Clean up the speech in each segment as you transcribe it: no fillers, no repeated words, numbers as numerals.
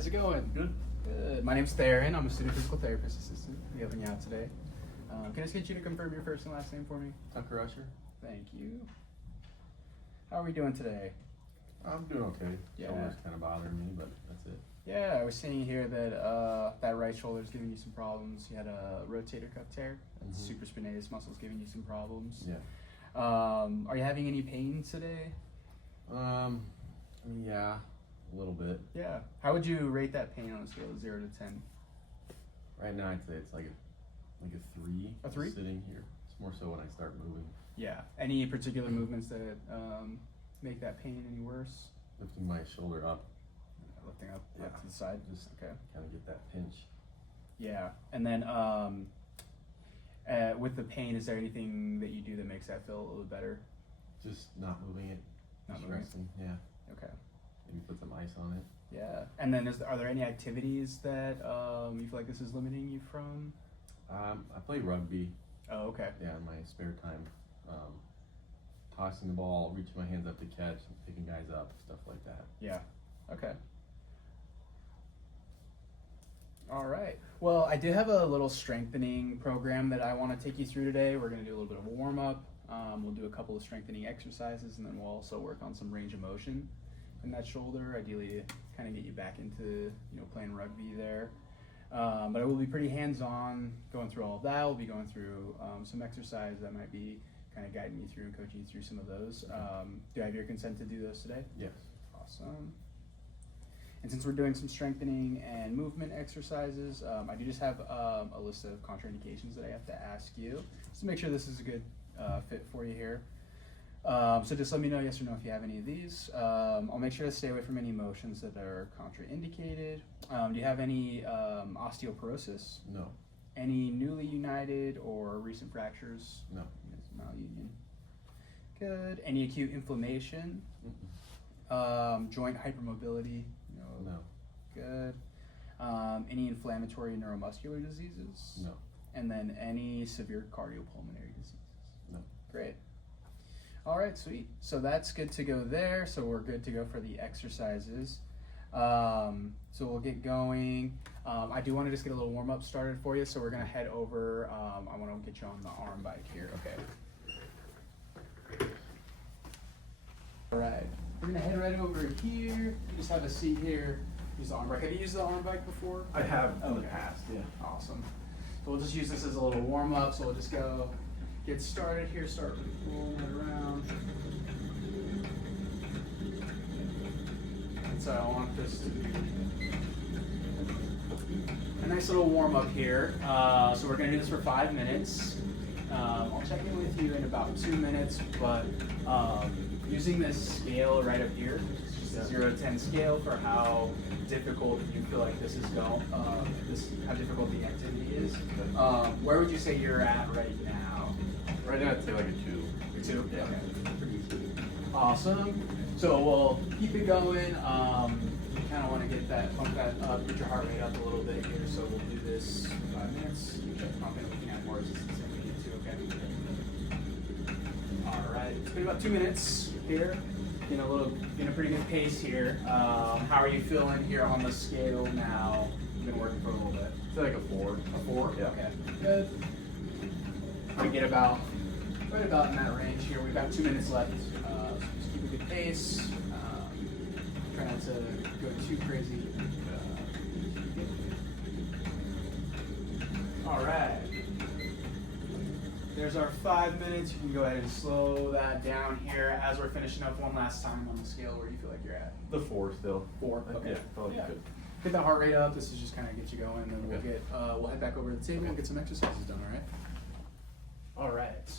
how's it going? Good. Good. My name's Theron. I'm a student physical therapist assistant. We're helping you out today. Can I just get you to confirm your first and last name for me? Tucker Usher. Thank you. How are we doing today? I'm doing okay. Yeah. Shoulder's kind of bothering me, but that's it. Yeah, I was seeing here that that right shoulder's giving you some problems. You had a rotator cuff tear. Mhm. Supraspinatus muscle's giving you some problems. Yeah. Are you having any pain today? Yeah, a little bit. Yeah. How would you rate that pain on a scale of 0 to 10? Right now, I'd say it's like a 3. A 3? Sitting here. It's more so when I start moving. Yeah. Any particular movements that make that pain any worse? Lifting my shoulder up. Lifting up Yeah. to the side. Just Okay. kind of get that pinch. Yeah. And then with the pain, is there anything that you do that makes that feel a little better? Just not moving it. Not moving it. Stressing. Yeah. Okay. Maybe put some ice on it. Yeah. And then are there any activities that you feel like this is limiting you from? I play rugby. Oh, okay. Yeah, in my spare time. Tossing the ball, reaching my hands up to catch, picking guys up, stuff like that. Yeah. Okay. All right. Well, I do have a little strengthening program that I want to take you through today. We're going to do a little bit of a warm up. We'll do a couple of strengthening exercises, and then we'll also work on some range of motion in that shoulder. Ideally, kind of get you back into playing rugby there. But I will be pretty hands-on going through all of that. We'll be going through some exercise that might be kind of guiding you through and coaching you through some of those. Do I have your consent to do those today? Yes. Awesome. And since we're doing some strengthening and movement exercises, I do just have a list of contraindications that I have to ask you, just to make sure this is a good fit for you here. So just let me know yes or no if you have any of these. I'll make sure to stay away from any motions that are contraindicated. Do you have any osteoporosis? No. Any newly united or recent fractures? No. Malunion. Good. Any acute inflammation? Mm-mm. Joint hypermobility? No. Good. Any inflammatory neuromuscular diseases? No. And then any severe cardiopulmonary diseases? No. Great. All right, sweet. So that's good to go there. So we're good to go for the exercises. So we'll get going. I do want to just get a little warm up started for you. So we're going to head over. I want to get you on the arm bike here. Okay. All right. We're going to head right over here. You just have a seat here. Use the arm bike. Have you used the arm bike before? I have in the Okay. past, yeah. Awesome. So we'll just use this as a little warm up. So we'll just get started here. Start rolling it around. And so I want this to be a nice little warm up here. So we're going to do this for 5 minutes. I'll check in with you in about 2 minutes, but using this scale right up here, it's just a 0 to 10 scale for how difficult you feel like this is going, how difficult the activity is. Where would you say you're at right now? Right now, I'd say like a 2. A 2? Yeah. Okay. Pretty easy. Awesome. So we'll keep it going. You kind of want to pump that up, get your heart rate up a little bit here. So we'll do this for 5 minutes. Pumping, we can add more resistance if we need to, okay? All right, it's been about 2 minutes here. Getting a pretty good pace here. How are you feeling here on the scale now? You've been working for a little bit. I'd say like a 4. A 4? Yeah. Okay, good. We get right about in that range here. We've got 2 minutes left. So just keep a good pace. Try not to go too crazy. All right. There's our 5 minutes. You can go ahead and slow that down here as we're finishing up one last time on the scale. Where do you feel like you're at? The 4 still. 4. Okay. Yeah, probably Yeah. good. Get that heart rate up. This is just kind of get you going, and then Okay. we'll head back over to the table and get some exercises done. All right. All right.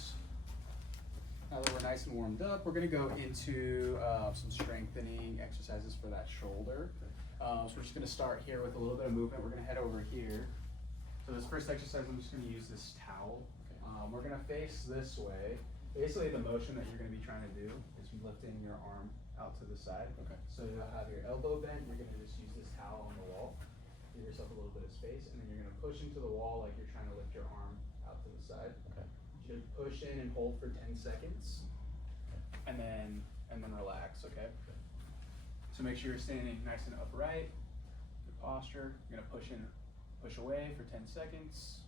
Now that we're nice and warmed up, we're going to go into some strengthening exercises for that shoulder. So we're just going to start here with a little bit of movement. We're going to head over here. So this first exercise, I'm just going to use this towel. We're going to face this way. Basically, the motion that you're going to be trying to do is lifting your arm out to the side. Okay. So you'll have your elbow bent. You're going to just use this towel on the wall. Give yourself a little bit of space, and then you're going to push into the wall like you're trying to lift your arm out to the side. Okay. You should push in and hold for 10 seconds, and then relax. Okay. So make sure you're standing nice and upright. posture. You're gonna push away for 10 seconds.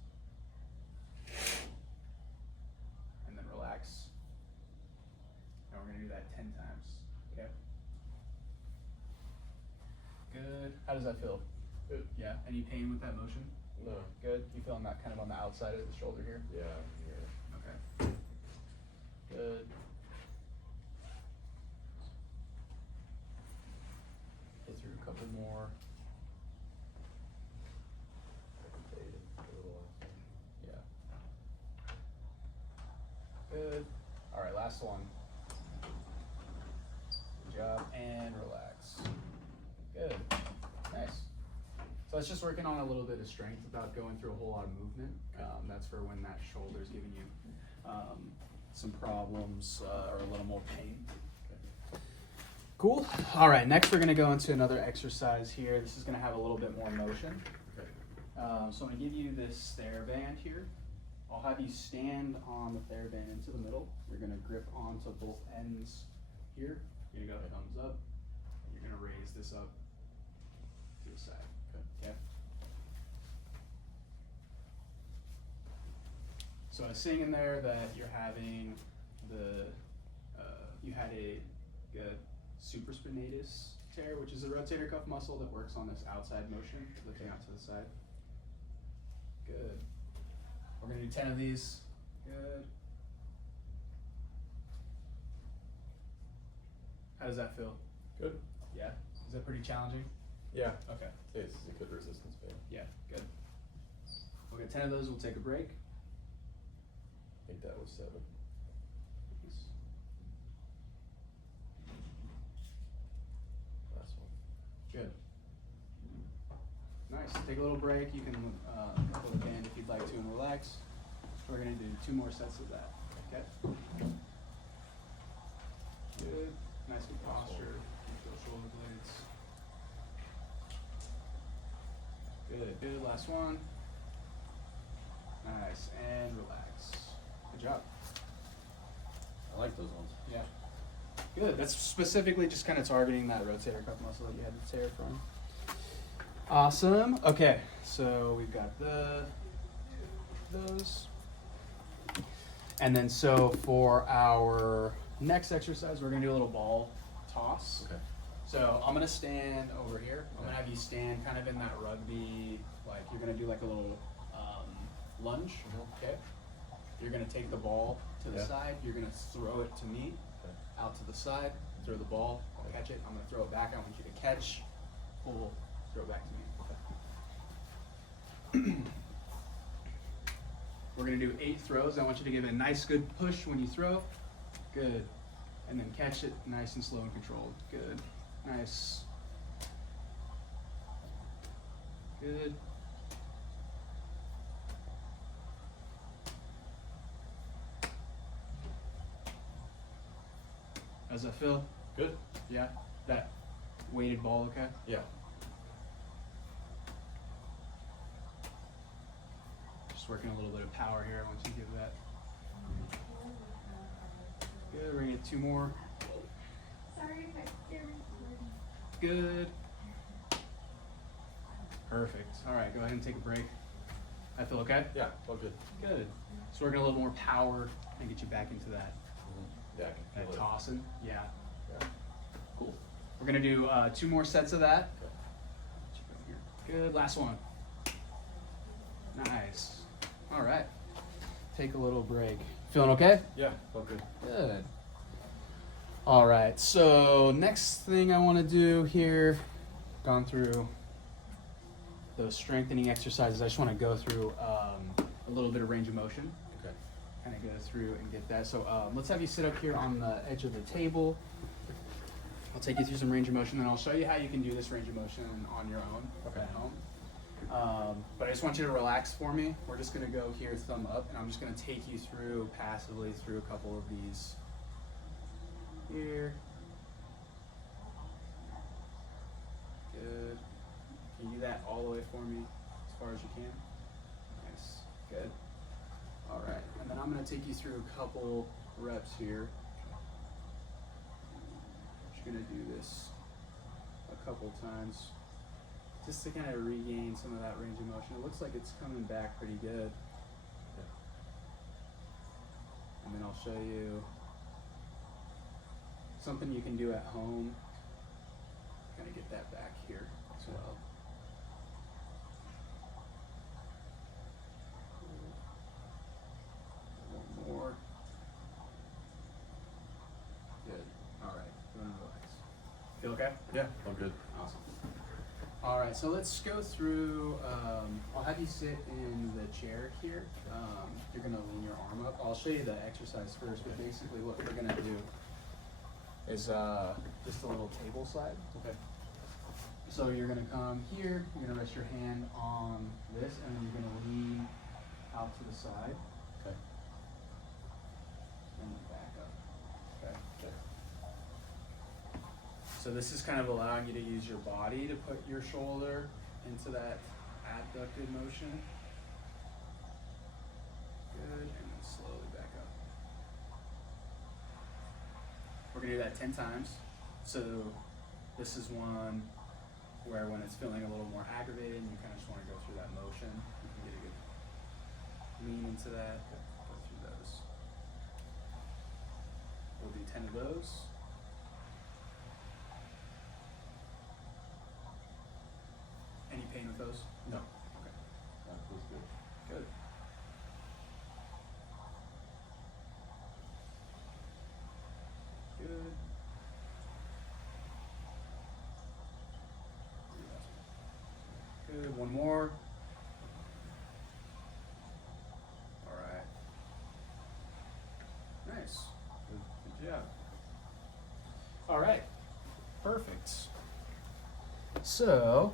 And then relax. And we're gonna do that 10 times, okay? Good. How does that feel? Good. Yeah, any pain with that motion? No. Good. You feeling that kind of on the outside of the shoulder here? Yeah. Yeah. Okay. Good. Get through a couple more. Yeah. Good. All right, last one. Good job, and relax. Good. Nice. So it's just working on a little bit of strength without going through a whole lot of movement. That's for when that shoulder's giving you some problems or a little more pain. Cool. All right, next we're gonna go into another exercise here. This is gonna have a little bit more motion. Okay. So I'm gonna give you this TherBand here. I'll have you stand on the TherBand into the middle. You're gonna grip onto both ends here. You're gonna go thumbs up. And you're gonna raise this up to the side. Okay. So I was seeing in there that you're having you had a supraspinatus tear, which is a rotator cuff muscle that works on this outside motion, lifting out to the side. Good. We're gonna do 10 of these. Good. How does that feel? Good. Yeah? Is that pretty challenging? Yeah. Okay. It's a good resistance band. Yeah, good. We'll get 10 of those, we'll take a break. I think that was 7. Last one. Good. Nice. Take a little break. You can pull the band if you'd like to and relax. We're going to do 2 more sets of that. Okay? Good. Nice good posture. Control shoulder blades. Good. Good. Last one. Nice. And relax. Good job. I like those ones. Yeah. Good. That's specifically just kind of targeting that rotator cuff muscle that you had the tear from. Awesome. Okay, so we've got those. And then so for our next exercise, we're gonna do a little ball toss. Okay. So I'm gonna stand over here. I'm gonna have you stand kind of in that rugby, like you're gonna do like a little lunge, okay? You're gonna take the ball to the side. You're gonna throw it to me, out to the side, throw the ball, I'll catch it. I'm gonna throw it back. I want you to catch, pull, throw it back to me. We're gonna do 8 throws. I want you to give it a nice good push when you throw. Good. And then catch it nice and slow and controlled. Good. Nice. Good. How's that feel? Good. Yeah? That weighted ball, okay? Yeah. Just working a little bit of power here. I want you to give that. Good. We're gonna get 2 more. Sorry if I scared you. Good. Perfect. All right, go ahead and take a break. I feel okay? Yeah. All good. Good. So we're gonna a little more power and get you back into that, Yeah. I can that feel it. tossing. Yeah. Yeah. Cool. We're gonna do 2 more sets of that. Okay. Good. Last one. Nice. All right. Take a little break. Feeling okay? Yeah. All good. Good. All right. So next thing I want to do here, gone through those strengthening exercises. I just want to go through a little bit of range of motion. Okay. Kind of go through and get that. So let's have you sit up here on the edge of the table. I'll take you through some range of motion, and I'll show you how you can do this range of motion on your own at home. But I just want you to relax for me. We're just going to go here, thumb up, and I'm just going to take you through passively through a couple of these here. Good. Can you do that all the way for me as far as you can? Nice. Good. All right. And then I'm going to take you through a couple reps here. Just going to do this a couple times. just to kind of regain some of that range of motion. It looks like it's coming back pretty good. Yeah. And then I'll show you something you can do at home. Kind of get that back here as well. One more. Good. All right. Go and relax. Feel okay? Yeah, all good. Awesome. All right, so let's go through. I'll have you sit in the chair here. You're gonna lean your arm up. I'll show you the exercise first, but basically what we're gonna do is just a little table slide. Okay. So you're gonna come here. You're gonna rest your hand on this, and then you're gonna lean out to the side Okay. and then back up. Okay. Okay. So this is kind of allowing you to use your body to put your shoulder into that abducted motion. Good, and then slowly back up. We're gonna do that 10 times. So this is one where when it's feeling a little more aggravated and you kind of just wanna go through that motion, you can get a good lean into that, go through those. We'll do 10 of those. Any pain with those? No. Okay. That feels good. Good. Good. Good. One more. All right. Nice. Good job. All right. Perfect. So,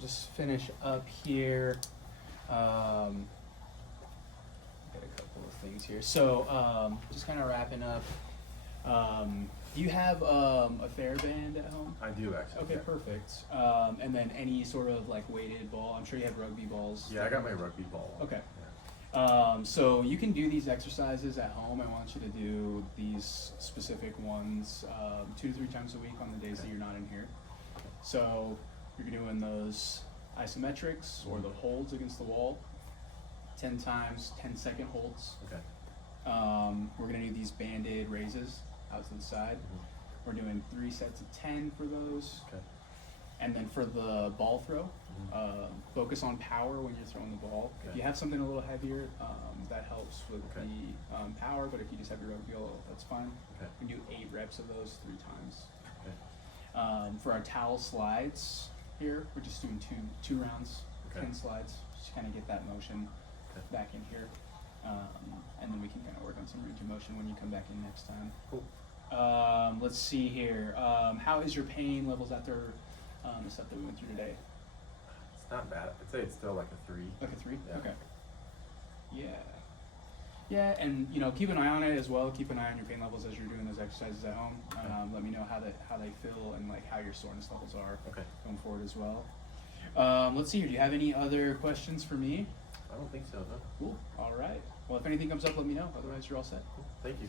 just finish up here. Got a couple of things here. So, just kind of wrapping up. Do you have a TherBand at home? I do actually. Okay, yeah. perfect. And then any sort of like weighted ball. I'm sure you have rugby balls. Yeah, I got my rugby ball. Okay. Yeah. So you can do these exercises at home. I want you to do these specific ones 2 to 3 times a week on the days that you're not in here. So you're doing those isometrics or the holds against the wall, 10 times, 10-second holds. Okay. We're gonna do these banded raises out to the side. Mhm. We're doing 3 sets of 10 for those. Okay. And then for the ball throw, Mhm. focus on power when you're throwing the ball. If Okay. you have something a little heavier, that helps with Okay. the power, but if you just have your rugby ball, that's fine. Okay. We can do 8 reps of those 3 times. Okay. For our towel slides here, we're just doing two rounds, Okay. 10 slides, just kind of get that motion Okay. back in here. And then we can kind of work on some range of motion when you come back in next time. Cool. Let's see here. How is your pain levels after the stuff that we went through today? It's not bad. I'd say it's still like a 3. Like a 3? Yeah. Okay. Yeah. Yeah, and keep an eye on it as well. Keep an eye on your pain levels as you're doing those exercises at home. Okay. Let me know how they feel and like how your soreness levels are Okay. going forward as well. Let's see here. Do you have any other questions for me? I don't think so, no. Cool. All right. Well, if anything comes up, let me know. Otherwise, you're all set. Cool. Thank you.